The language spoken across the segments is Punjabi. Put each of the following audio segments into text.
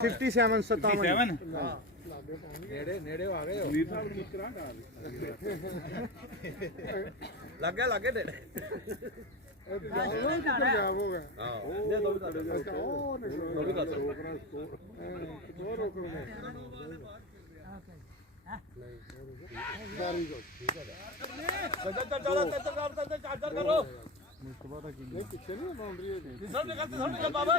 57 57 ਨੇੜੇ ਨੇੜੇ ਆ ਗਏ ਵੀਰ ਸਾਹਿਬ ਨੂੰ ਮੁਸਕਰਾ ਕਰ ਲੱਗੇ ਨੇੜੇ ਪੰਜਾਬ ਹੋ ਗਿਆ ਹਾਂ ਦੇ ਦੋ ਵੀ ਤੁਹਾਡੇ ਅੱਛਾ ਉਹ ਦੋ ਵੀ ਕਰ ਹੋਰ ਰੋਕ ਲਓ ਵੈਰੀ ਗੁੱਡ ਠੀਕ ਹੈ ਚੱਲ ਕਰੋ ਮੁਸਤਫਾ ਦਾ ਕੀ ਨਹੀਂ ਪਿੱਛੇ ਨਹੀਂ ਬਾਉਂਡਰੀ ਹੈ ਸਭ ਜਗ੍ਹਾ ਬਾਬਾ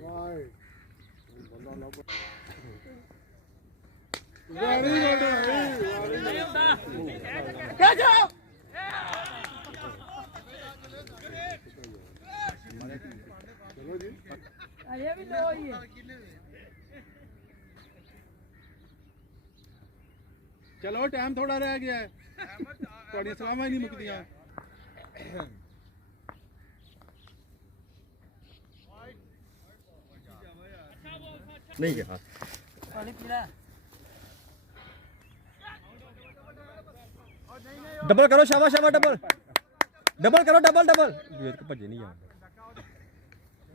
ਵਾਈ ਵੈਰੀ ਗੁੱਡ ਕਿਆ ਜਾਓ ਚਲੋ ਜੀ ਅਜੇ ਵੀ ਲੋ ਹੀ ਹੈ ਚਲੋ ਟਾਈਮ ਥੋੜਾ ਰਹਿ ਗਿਆ ਹੈ ਤੁਹਾਡੀਆਂ ਸਲਾਮਾਂ ਹੀ ਨਹੀਂ ਮੁੱਕਦੀਆਂ ਨਹੀਂ ਕਿਹਾ ਪਾਣੀ ਪੀਲਾ ਡਬਲ ਕਰੋ ਸ਼ਾਬਾਸ਼ ਡਬਲ ਕਰੋ ਡਬਲ ਵੇਖ ਕੇ ਭੱਜੇ ਨਹੀਂ ਜਾਣ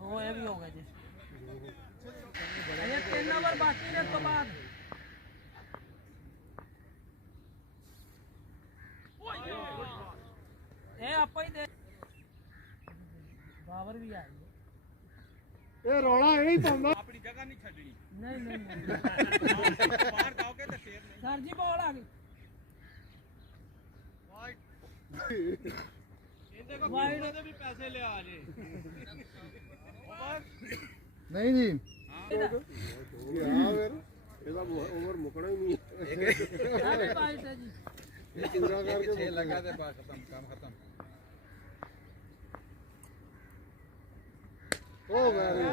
ਉਹ ਇਹ ਵੀ ਹੋ ਗਿਆ ਜੀ ਅਜੇ 3 ਓਵਰ ਬਾਕੀ ਨੇ ਤੋਂ ਬਾਅਦ ਇਹ ਆਪਾਂ ਹੀ ਦੇ ਬਾਵਰ ਵੀ ਆ ਇਹ ਰੌਲਾ ਇਹ ਹੀ ਪਾਉਂਦਾ ਆਪਣੀ ਜਗ੍ਹਾ ਨਹੀਂ ਛੱਡਣੀ ਨਹੀਂ ਬਾਹਰ ਜਾਓਗੇ ਤਾਂ ਫੇਰ ਨਹੀਂ ਸਰ ਜੀ ਬੋਲ ਆ ਗਈ ਇਹਦੇ ਕੋਲ ਵਾਈਡ ਦੇ ਵੀ ਪੈਸੇ ਲਿਆ ਜੇ ਨਹੀਂ ਜੀ ਇਹਦਾ ਆ ਫਿਰ ਇਹਦਾ ਓਵਰ ਮੁਕਣਾ ਹੀ ਨਹੀਂ ਸਾਰੇ ਵਾਈਟ ਹੈ ਜੀ ਪੂਰਾ ਕਰਕੇ 6 ਲੱਗਾ ਤੇ ਬਸ ਖਤਮ ਕੰਮ ਖਤਮ ਉਹ ਵੈਰੀ